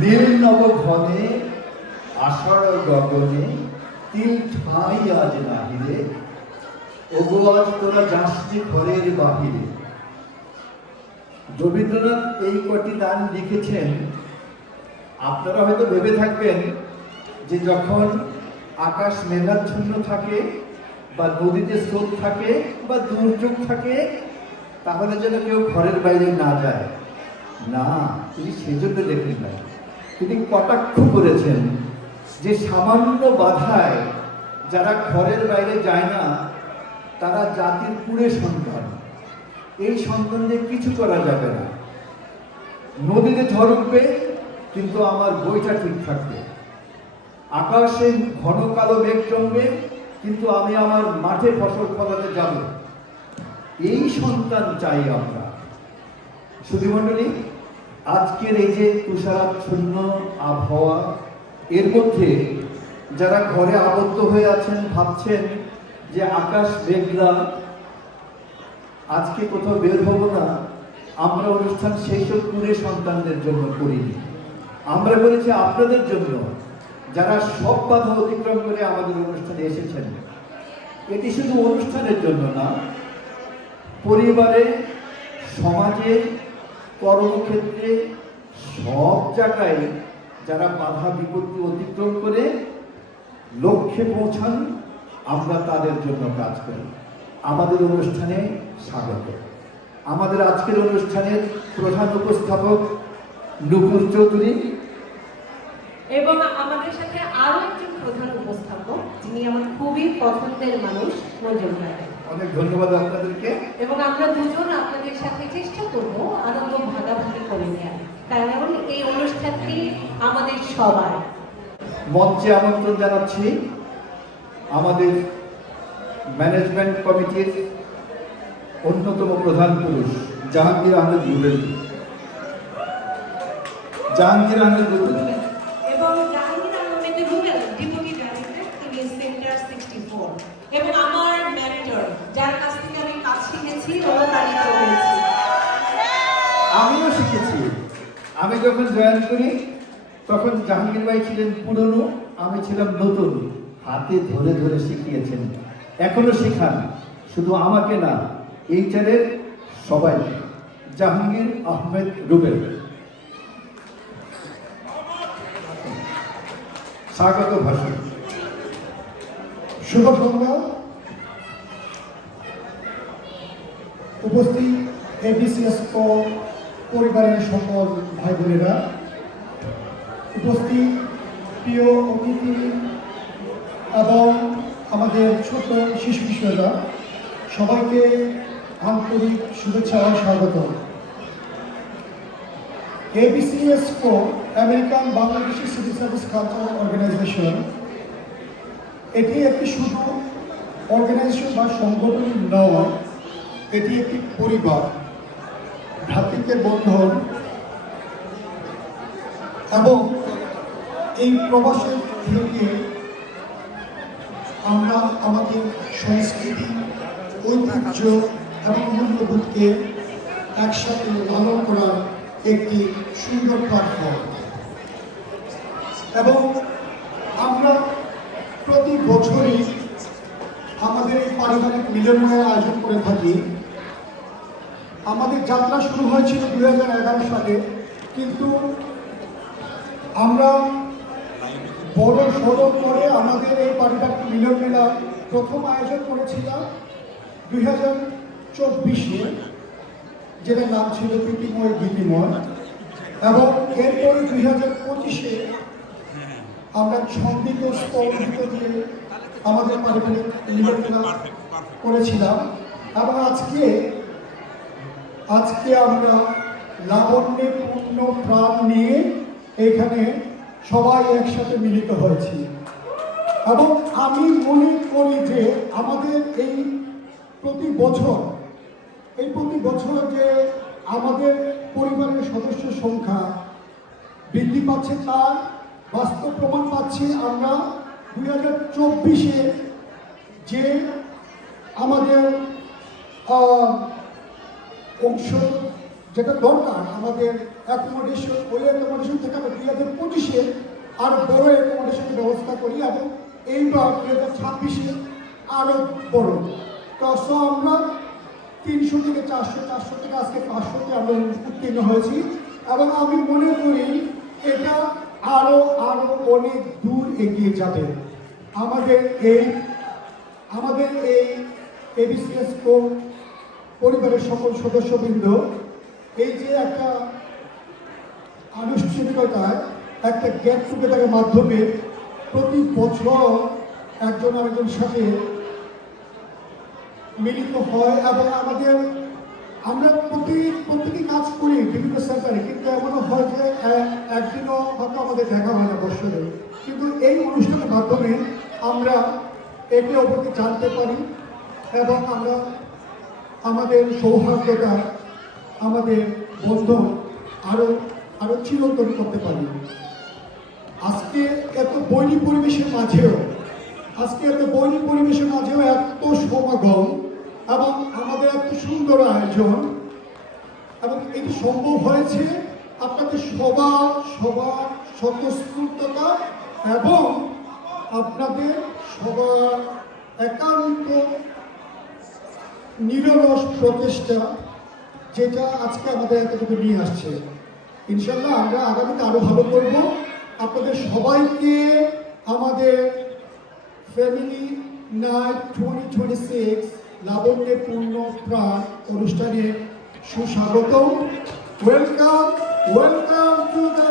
নীল নব ঘনে আষাঢ় গগনে তিল ঠাঁই আজ নাহিরে, ওগো আজ তোরা যাসনি ঘরের বাহিরে। রবীন্দ্রনাথ এই কটি গান লিখেছেন। আপনারা হয়তো ভেবে থাকবেন যে যখন আকাশ মেঘাচ্ছন্ন থাকে বা নদীতে স্রোত থাকে বা দুর্যোগ থাকে তাহলে যেন কেউ ঘরের বাইরে না যায়। না, তিনি সেজন্য লেখেন না। তিনি কটাক্ষ করেছেন যে সামান্য বাধায় যারা ঘরের বাইরে যায় না তারা জাতির কুড়ে সন্তান। এই সন্তানদের কিছু করা যাবে না। নদীতে ঝড় উঠবে কিন্তু আমার বইটা ঠিক থাকবে। আকাশে ঘন কালো মেঘ জমবে কিন্তু আমি আমার মাঠে ফসল ফলাতে যাব। এই সন্তান চাই আমরা। সুধীমণ্ডলী, আজকের এই যে তুষারাচ্ছন্ন আবহাওয়া, এর মধ্যে যারা ঘরে আবদ্ধ হয়ে আছেন, ভাবছেন যে আকাশ মেঘলা, আজকে কোথাও বের হব না, আমরা অনুষ্ঠান সেই সব কুড়ে সন্তানদের জন্য করিনি। আমরা করেছি আপনাদের জন্য, যারা সব বাধা অতিক্রম করে আমাদের অনুষ্ঠানে এসেছেন। এটি শুধু অনুষ্ঠানের জন্য না, পরিবারে, সমাজে, কর্মক্ষেত্রে সব জায়গায় যারা বাধা বিপত্তি অতিক্রম করে লক্ষ্যে পৌঁছান, আমরা তাদের জন্য কাজ করি। আমাদের অনুষ্ঠানে স্বাগত। আমাদের আজকের অনুষ্ঠানের প্রধান উপস্থাপক নুপুর চৌধুরী এবং আমাদের সাথে আরো একজন প্রধান উপস্থাপক যিনি আমার খুবই পছন্দের মানুষ, মজুমদার। অনেক ধন্যবাদ আপনাদেরকে। এবং আমরা দুজন আপনাদের সাথে চেষ্টা করব আনন্দ ভাগাভাগি করে নেওয়ার, কারণ এই অনুষ্ঠানটি আমাদের সবার। মঞ্চে আমন্ত্রণ জানাচ্ছি আমাদের ম্যানেজমেন্ট কমিটির অন্যতম প্রধান পুরুষ জাহাঙ্গীর আহমেদ রুবেল। জাহাঙ্গীর আহমেদ রুবেল এবং জাহাঙ্গীর আহমেদ রুবেল ডেপুটি ডাইরেক্টর, তিনি সেন্টার 64 এবং আমার ম্যানেজার, যার কাছ থেকে আমি কাজ শিখেছি, অনুপ্রাণিত হয়েছি। আমিও শিখেছি। আমি যখন জয়েন করি তখন জাহাঙ্গীর ভাই ছিলেন পুরনো, আমি ছিলাম নতুন। হাতে ধরে ধরে শিখিয়েছেন, এখনো শেখান, শুধু আমাকে না, এইচআরের সবাই। জাহাঙ্গীর আহমেদ রুবেল, স্বাগত ভাষণ। শুভ সন্ধ্যা। উপস্থিত এবিসিএস পরিবারের সকল ভাই বোনেরা, উপস্থিত প্রিয় অতিথি এবং আমাদের ছোট শিশু কিশোররা, সবাইকে আন্তরিক শুভেচ্ছা ও স্বাগত। ABCS American Bangladeshi civil service cultural organisation, এটি একটি শুধু অর্গানাইজেশন বা সংগঠন নয়, এটি একটি পরিবার, ভ্রাতৃত্বের বন্ধন। এবং এই প্রবাসের থেকে আমরা আমাদের সংস্কৃতি, ঐতিহ্য এবং মূল্যবোধকে একসাথে লালন করার একটি সুন্দর প্ল্যাটফর্ম। এবং আমরা প্রতি বছরই আমাদের এই পারিবারিক মিলনমেলার আয়োজন করে থাকি। আমাদের যাত্রা শুরু হয়েছিল 2011 সালে, কিন্তু আমরা বড় সড়ক করে আমাদের এই পারিবারিক মিলনমেলা প্রথম আয়োজন করেছিলাম 2024-এ, যেটার নাম ছিল প্রীতিময় গীতিময়। এবং এরপরে 2025-এ আমরা ছন্দিত স্পন্দিত দিয়ে আমাদের পারিবারিক মিলনমেলা করেছিলাম। এবং আজকে আমরা লাবণ্যে পূর্ণ প্রাণ নিয়ে এখানে সবাই একসাথে মিলিত হয়েছি। এবং আমি মনে করি যে আমাদের এই প্রতি বছর যে আমাদের পরিবারের সদস্য সংখ্যা বৃদ্ধি পাচ্ছে, তার বাস্তব প্রমাণ পাচ্ছি আমরা 2024-এ যে আমাদের অংশ যেটা দরকার, আমাদের অ্যাকোমোডেশন, ওই অ্যাকোমোডেশন থেকে আমরা 2025-এ আরো বড় অ্যাকোমোডেশনের ব্যবস্থা করি এবং এইবার 2026-এ আরো বড়। তো আমরা 300 থেকে 400, 400 থেকে আজকে 500-তে আমরা উত্তীর্ণ হয়েছি এবং আমি মনে করি এটা আরো আরো অনেক দূর এগিয়ে যাবে। আমাদের এই এবিসিএস পরিবারের সকল সদস্যবৃন্দ এই যে একটা আনুষ্ঠানিকতায় একটা গেট টুগেদারের মাধ্যমে প্রতি বছর একজন আরেকজনের সাথে মিলিত হয় এবং আমরা প্রত্যেকে কাজ করি বিভিন্ন সেন্টারে, কিন্তু এমনও হয় যে একদিনও হয়তো আমাদের দেখা হয় না বছরে, কিন্তু এই অনুষ্ঠানের মাধ্যমে আমরা একে অপরকে জানতে পারি এবং আমরা আমাদের সৌহার্দ্যতা, আমাদের বন্ধন আরো চিরন্তন করতে পারি। আজকে এত বৈরী পরিবেশের মাঝেও এত সমাগম এবং আমাদের এত সুন্দর আয়োজন, এবং এটি সম্ভব হয়েছে আপনাদের সবার স্বতঃস্ফূর্ততা এবং আপনাদের সবার একান্ত নিরলস প্রচেষ্টা, যেটা আজকে আমাদের এতটুকু নিয়ে আসছে। ইনশাল্লাহ আমরা আগামীতে আরো ভালো করব। আপনাদের সবাইকে আমাদের ফ্যামিলি নাইট 2026 লাবণ্যে পূর্ণ প্রাণ অনুষ্ঠানে সুস্বাগতম। Welcome to the